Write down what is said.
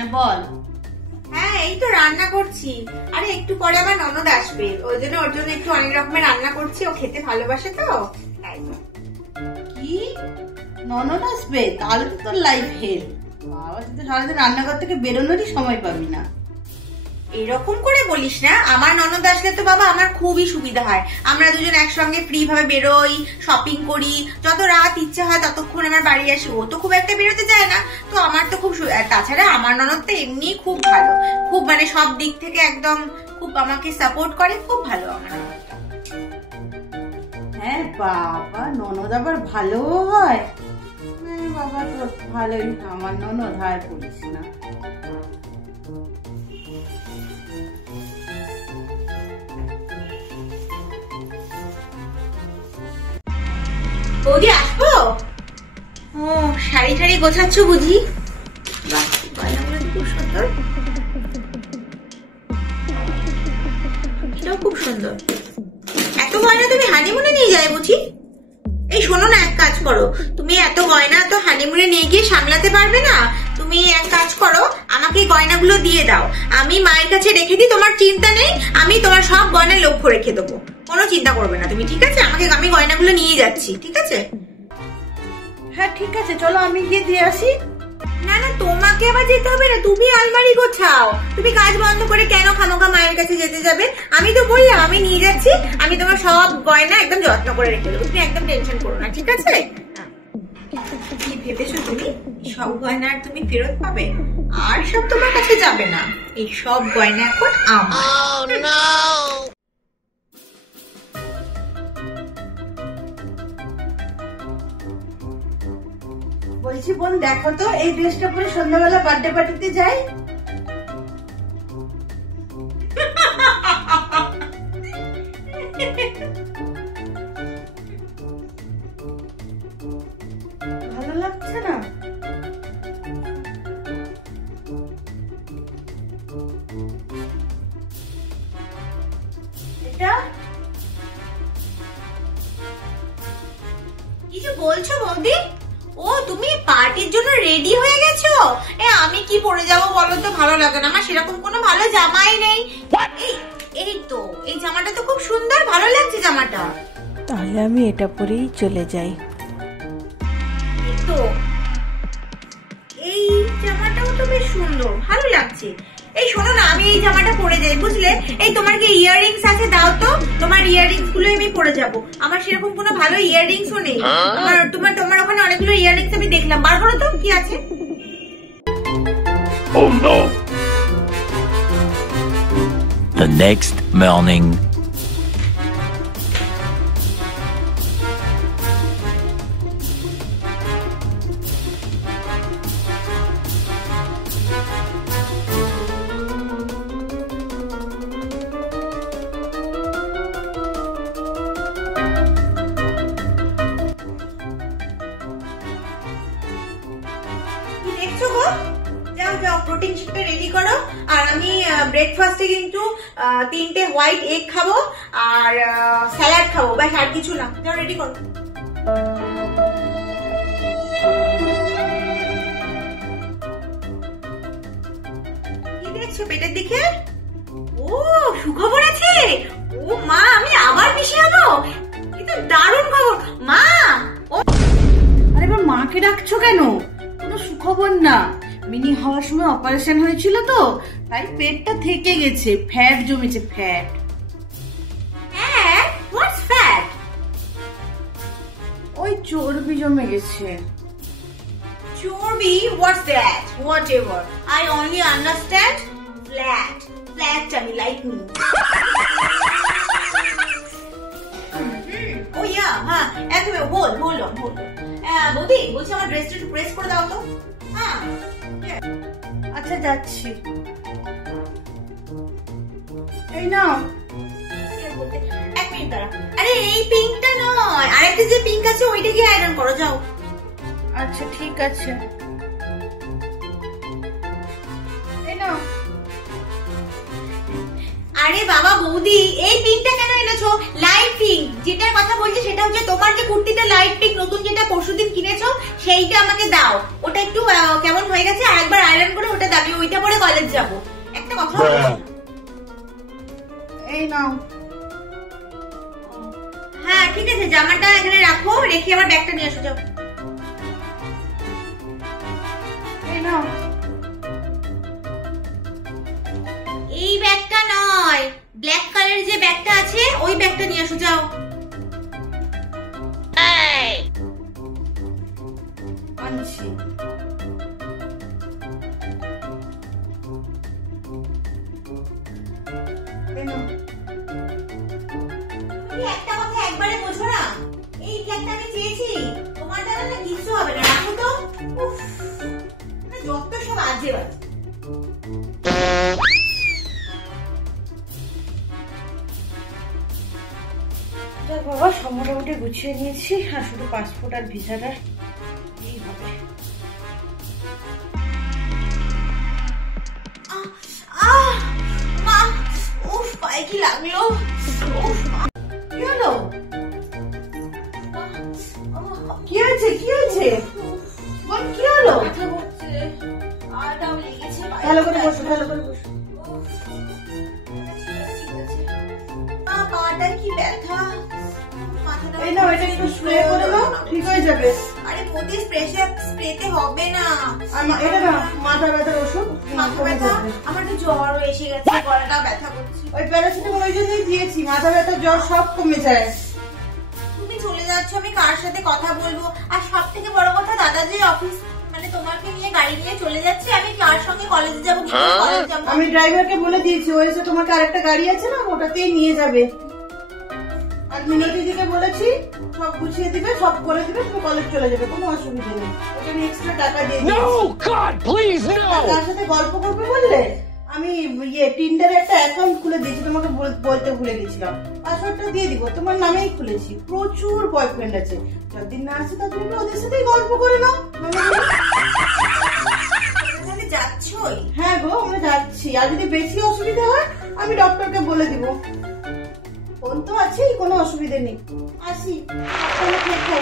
হ্যাঁ বল। হ্যাঁ এই তো রান্না করছি। আরে একটু পরে আমার ননদ আসবে, ওর জন্য একটু অনেক রকমের রান্না করছি, ও খেতে ভালোবাসে তো তাই। কি ননদ আসবে? তাহলে তো তোর লাইফ হেল। বাবা তুই তো সারাদিন রান্নাঘর থেকে বেরোনোরই সময় পাবি না। এরকম করে বলিস না, আমার ননদ আসলে তো বাবা আমার খুবই সুবিধা হয়। আমরা দুজন একসঙ্গে ফ্রি ভাবে বেরোই, শপিং করি, যত রাত ইচ্ছা হয় ততক্ষণ আমার বাড়ি আসি। ও তো খুব একটা বেরোতে যায় না, তো আমার তো খুব তাছাড়া আমার ননদ তো এমনি খুব ভালো, খুব মানে সব দিক থেকে একদম খুব আমাকে সাপোর্ট করে, খুব ভালো আমার ননদটা। হ্যাঁ বাবা ননদ আবার ভালো হয়? বাবা তোর ভালোই, আমার ননদ হার করিস না। বৌদি আসবো? ও শাড়ি টাড়ি গোছাচ্ছ বুঝি? গয়নাগুলো খুব সুন্দর, এটাও খুব সুন্দর। এত গয়না তুমি হানিমুনে নিয়ে যাই বুঝি? এই শোনো না, এক কাজ করো, তুমি এত গয়না তো হানিমুনে নিয়ে গিয়ে সামলাতে পারবে না। তুমি এক কাজ করো, আমাকে গয়নাগুলো দিয়ে দাও, আমি মায়ের কাছে রেখে দিই, তোমার চিন্তা নেই, আমি তোমার সব গয়না লক্ষ্য রেখে দেবো, কোনো চিন্তা করবে না তুমি, ঠিক আছে? আমি গয়নাগুলো নিয়ে যাচ্ছি, ঠিক আছে? হ্যাঁ ঠিক আছে, চলো আমি গিয়ে দিয়ে আসি। না না তোমাকে আবার যেতে হবে না, তুমি আলমারি গোছাও। তুমি কাজ বন্ধ করে কেন খামোখা মায়ের কাছে যেতে যাবে? আমি তো বললাম আমি নিয়ে যাচ্ছি, আমি তোমার সব গয়না একদম যত্ন করে রেখে দেবো, তুমি একদম টেনশন করো না, ঠিক আছে? কি ভেবেছো তুমি সব গয়না আর তুমি ফেরত পাবে? আর সব তোমার কাছে যাবে না, এই সব গয়না এখন আমার। বলছি বোন দেখো তো, এই ড্রেসটা পরে সন্ধ্যাবেলা বার্থডে পার্টিতে যাই। ভালো লাগছে না? এটা কিছু বলছো বৌদি? ও তুমি পার্টির জন্য রেডি হয়ে গেছো? আমি কি পরে যাবো বলো তো? ভালো লাগে না আমার, সেরকম কোনো ভালো জামাই নেই। এই তো এই জামাটা তো খুব সুন্দর, ভালো লাগছে জামাটা। তাহলে আমি এটা পরেই চলে যাই। তো এই জামাটাও তো বেশ সুন্দর, ভালো লাগছে। এই শোনো না, আমি এই জামাটা পরে যাই বুঝলে? এই তোমার কি ইয়াররিংস আছে? দাও তো, তোমার ইয়াররিংস গুলো আমি পরে যাবো। আমার সেরকম কোনো ভালো ইয়াররিংসও নেই। তোমার ওখানে অনেকগুলো ইয়াররিংস আমি দেখলাম, বার করো তো কি আছে। Oh no! The next morning. Protein শেকটা রেডি করো, আর আমি ব্রেকফাস্টে কিন্তু 3টে হোয়াইট এগ খাবো আর স্যালাড খাবো, ব্যাস আর কিছু না। যাও রেডি করো। কি দেখছো পেটের দিকে? ও সুখবর আছে? ও মা, আমি আবার বেশি হবো? এটা দারুণ খবর মা। আরে এবার মাকে ডাকছো কেন? কোনো সুখবর না, মিনি হওয়ার সময় অপারেশন হয়েছিল তো, তাই পেটটা থেকে গেছে, ফ্যাট জমেছে, ফ্যাট। হোয়াটস ফ্যাট? ওই চর্বি জমে গেছে। চর্বি? What's that? Whatever, I only understand flat. Flat আমি লাইক মি। ও ইয়া, হ্যাঁ একদম হোল বৌদি, বলছি আমার ড্রেসটা একটু প্রেস করে দাও তো। হ্যাঁ আচ্ছা যাচ্ছি। এই নাও। এক মিনিট দাঁড়া। আরে এই পিঙ্কটা নয়, আরেকটা যে পিঙ্ক আছে ওইটা গিয়ে আয়রন করো, যাও। আচ্ছা ঠিক আছে, এই নাও। আরে বাবা বৌদি, এই পিঙ্কটা কেন এনেছো? লাইট পিঙ্ক, যেটার কথা বলছি সেটা হচ্ছে তোমার যে কুর্তিটা লাইট পিঙ্ক নতুন যেটা পরশুদিন কিনেছো সেইটা আমাকে দাও। ওটা একটু কেমন হয়ে গেছে, আরেকবার আয়রন করে ওটা দাবি, ওইটা যাব, একটা কথা বলছি না। এই নাও। হ্যাঁ ঠিক আছে, জামাটা এখানে রাখো, রেখে আবার ব্যাগটা নিয়ে এসো, যাও। এই নাও। এই ব্যাগটা নয়, ব্ল্যাক কালারের যে ব্যাগটা আছে ওই ব্যাগটা নিয়ে এসো, যাও। আনছি। এই নাও। তুমি একটা কথা একবারে বোঝো না, এই ব্ল্যাকটা আমি চেয়েছি, তোমার দ্বারা না কিছু হবে না, রাখো তো। উফ, মানে যত সব আজে বাজে। যাক বাবা, সব মোটামুটি গুছিয়ে নিয়েছি, আর শুধু পাসপোর্ট আর ভিসাটা এই হবে। মা, উফ, পায়ে কি লাগলো? উফ, মা। কি হলো? কি হয়েছে? কি হয়েছে? বল, কি হলো? ব্যথা করছে, আটাও লেগেছে, ভালো করে বসো, ভালো করে বসো। পাটা কি ব্যথা, মাথাটা। এই নাও, এটা একটু স্প্রে করে দাও, ঠিক হয়ে যাবে। আরে প্রতি স্প্রেতে হবে না। এটা না মাথা ব্যথার ওষুধ, মাথা কমে ব্যথা, যাবে। আমার তো জ্বর এসে গেছে, গলাটা ব্যথা করছে। ওই প্যারাসিটামল ওই জন্যই দিয়েছি, মাথা ব্যথা জ্বর সব কমে যায়। তুমি চলে যাচ্ছ, আমি কার সাথে কথা বলবো? আর সব থেকে বড় কথা, দাদা যে অফিস মানে তোমাকে নিয়ে গাড়ি নিয়ে চলে যাচ্ছে, আমি কার সঙ্গে কলেজে যাবো, কি করে কলেজে যাবো? আমি ড্রাইভারকে বলে দিয়েছি, ওই এসে তোমাকে আরেকটা গাড়ি আছে না, ওটাতেই নিয়ে যাবে। আর মিনতি দিকে বলেছি, সব গুছিয়ে দিবে, সব করে দিবে, তুমি কলেজ চলে যাবে, কোনো অসুবিধা নেই। ওটা আমি এক্সট্রা টাকা দিয়ে দিয়েছি। No, God, please, R no! তার সাথে গল্প করবে বললে, আমি টিন্ডারে একটা অ্যাকাউন্ট খুলে দিয়েছি, তোমাকে বলতে ভুলে গেছিলাম। পাসওয়ার্ডটা দিয়ে দিব, তোমার নামেই খুলেছি। প্রচুর বয়ফ্রেন্ড আছে, যতদিন না আসে ততদিন ওদের সাথেই গল্প করে নাও। তাহলে যাচ্ছই? হ্যাঁ গো, আমরা যাচ্ছি। আর যদি বেশি অসুবিধা হয় আমি ডক্টরকে বলে দিব। ফোন তো আছেই, কোনো অসুবিধা নেই। আসি, আপনারা থেকো।